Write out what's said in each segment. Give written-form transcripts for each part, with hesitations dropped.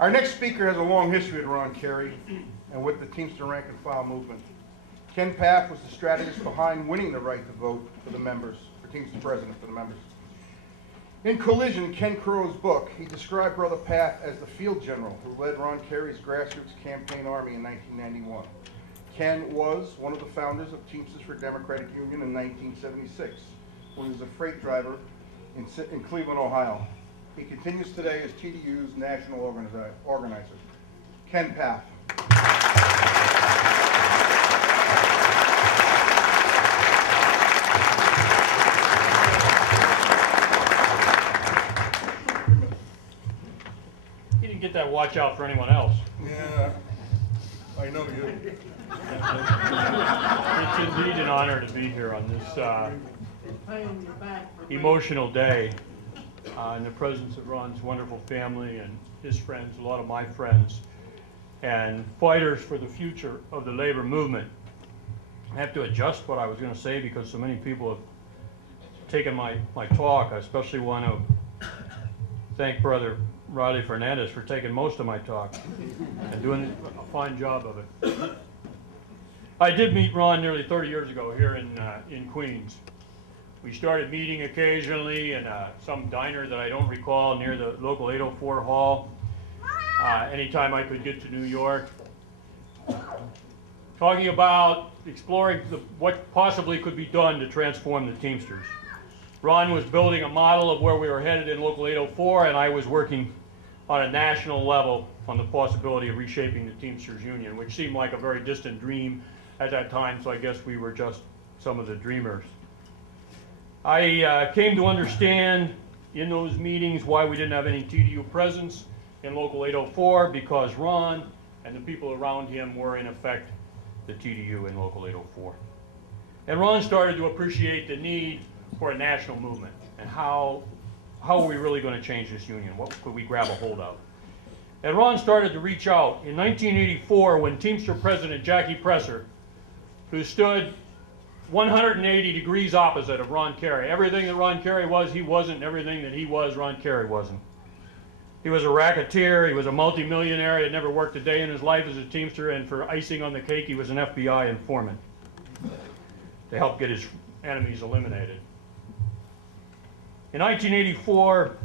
Our next speaker has a long history with Ron Carey and with the Teamster rank and file movement. Ken Paff was the strategist behind winning the right to vote for the members, for Teamster president for the members. In Collision, Ken Crow's book, he described Brother Paff as the field general who led Ron Carey's grassroots campaign army in 1991. Ken was one of the founders of Teamsters for Democratic Union in 1976, when he was a freight driver in Cleveland, Ohio. He continues today as TDU's national organizer. Ken Paff. You didn't get that watch out for anyone else. Yeah, I know you. It's indeed an honor to be here on this emotional day in the presence of Ron's wonderful family and his friends, a lot of my friends, and fighters for the future of the labor movement. I have to adjust what I was going to say because so many people have taken my talk. I especially want to thank Brother Riley Fernandez for taking most of my talk and doing a fine job of it. I did meet Ron nearly 30 years ago here in Queens. We started meeting occasionally in some diner that I don't recall near the local 804 hall. Anytime I could get to New York. Talking about exploring what possibly could be done to transform the Teamsters. Ron was building a model of where we were headed in local 804, and I was working on a national level on the possibility of reshaping the Teamsters Union, which seemed like a very distant dream at that time, so I guess we were just some of the dreamers. I came to understand in those meetings why we didn't have any TDU presence in local 804, because Ron and the people around him were in effect the TDU in local 804. And Ron started to appreciate the need for a national movement and how are we really going to change this union? What could we grab a hold of? And Ron started to reach out. In 1984, when Teamster President Jackie Presser, who stood 180 degrees opposite of Ron Carey. Everything that Ron Carey was, he wasn't. Everything that he was, Ron Carey wasn't. He was a racketeer. He was a multimillionaire. He had never worked a day in his life as a Teamster, and for icing on the cake, he was an FBI informant to help get his enemies eliminated. In 1984,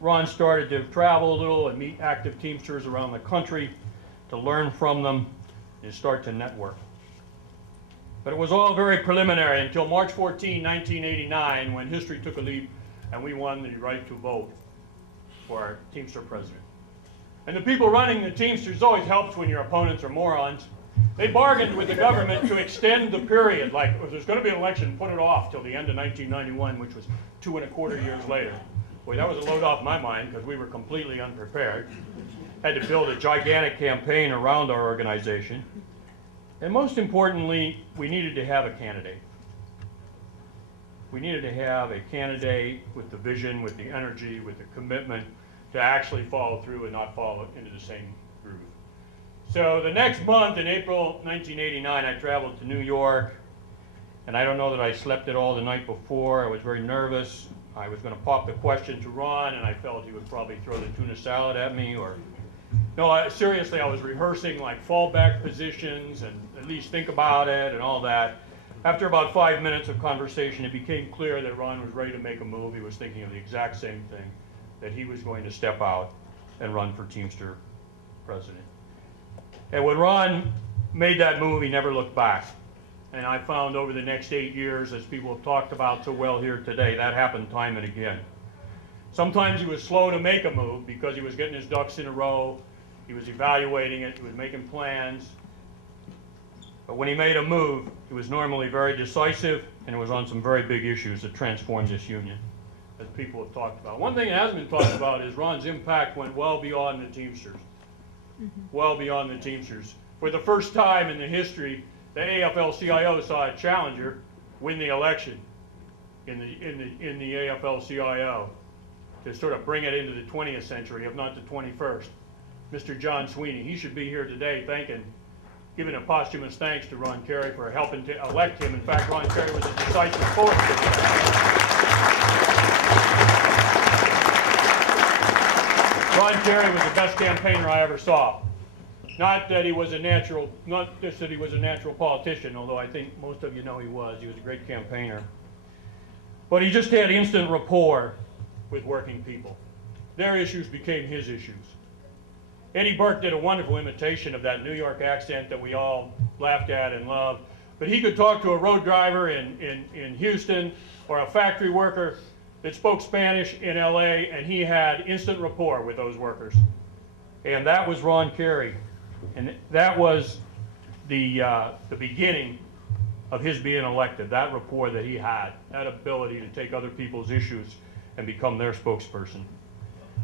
Ron started to travel a little and meet active Teamsters around the country to learn from them and start to network. But it was all very preliminary until March 14, 1989, when history took a leap and we won the right to vote for our Teamster president. And the people running the Teamsters always helps when your opponents are morons. They bargained with the government to extend the period, like if there's going to be an election, put it off till the end of 1991, which was 2¼ years later. Boy, that was a load off my mind because we were completely unprepared. Had to build a gigantic campaign around our organization. And most importantly, we needed to have a candidate. We needed to have a candidate with the vision, with the energy, with the commitment to actually follow through and not fall into the same groove. So the next month, in April 1989, I traveled to New York, and I don't know that I slept at all the night before. I was very nervous. I was going to pop the question to Ron, and I felt he would probably throw the tuna salad at me, or no, seriously, I was rehearsing like fallback positions and at least think about it and all that. After about 5 minutes of conversation, it became clear that Ron was ready to make a move. He was thinking of the exact same thing, that he was going to step out and run for Teamster president. And when Ron made that move, he never looked back. And I found over the next 8 years, as people have talked about so well here today, that happened time and again. Sometimes he was slow to make a move because he was getting his ducks in a row. He was evaluating it, he was making plans. But when he made a move, it was normally very decisive, and it was on some very big issues that transformed this union, as people have talked about. One thing that hasn't been talked about is Ron's impact went well beyond the Teamsters. Well beyond the Teamsters. For the first time in the history, the AFL-CIO saw a challenger win the election in the AFL-CIO to sort of bring it into the 20th century, if not the 21st. Mr. John Sweeney. He should be here today giving a posthumous thanks to Ron Carey for helping to elect him. In fact, Ron Carey was a decisive force. Ron Carey was the best campaigner I ever saw. Not that he was not just that he was a natural politician, although I think most of you know he was. He was a great campaigner. But he just had instant rapport with working people. Their issues became his issues. Eddie Burke did a wonderful imitation of that New York accent that we all laughed at and loved. But he could talk to a road driver in Houston or a factory worker that spoke Spanish in LA, and he had instant rapport with those workers. And that was Ron Carey. And that was the beginning of his being elected, that rapport that he had, that ability to take other people's issues and become their spokesperson.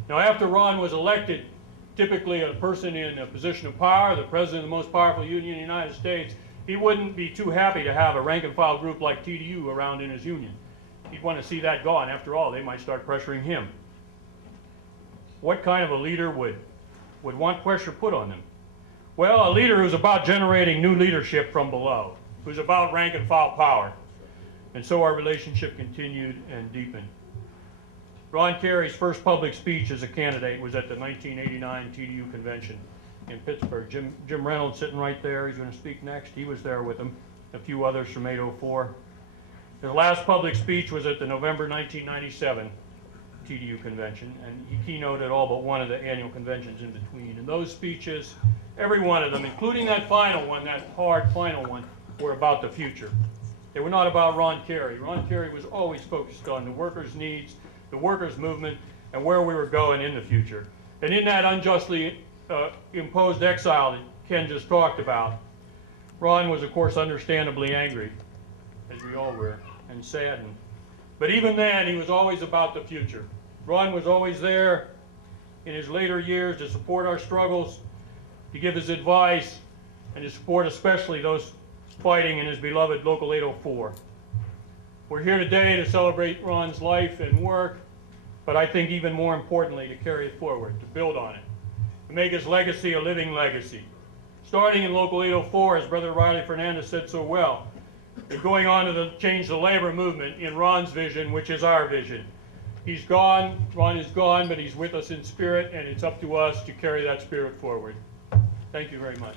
Now, after Ron was elected, typically a person in a position of power, the president of the most powerful union in the United States, he wouldn't be too happy to have a rank and file group like TDU around in his union. He'd want to see that gone. After all, they might start pressuring him. What kind of a leader would want pressure put on them? Well, a leader who's about generating new leadership from below, who's about rank and file power. And so our relationship continued and deepened. Ron Carey's first public speech as a candidate was at the 1989 TDU convention in Pittsburgh. Jim Reynolds sitting right there. He's going to speak next. He was there with him. A few others from 804. His last public speech was at the November 1997 TDU convention, and he keynoted all but one of the annual conventions in between. And those speeches, every one of them, including that final one, that hard final one, were about the future. They were not about Ron Carey. Ron Carey was always focused on the workers' needs, the workers' movement, and where we were going in the future. And in that unjustly imposed exile that Ken just talked about, Ron was, of course, understandably angry, as we all were, and saddened. But even then, he was always about the future. Ron was always there in his later years to support our struggles, to give his advice, and to support especially those fighting in his beloved Local 804. We're here today to celebrate Ron's life and work, but I think even more importantly, to carry it forward, to build on it, to make his legacy a living legacy. Starting in Local 804, as Brother Riley Fernandez said so well, and going on to change the labor movement in Ron's vision, which is our vision. He's gone, Ron is gone, but he's with us in spirit, and it's up to us to carry that spirit forward. Thank you very much.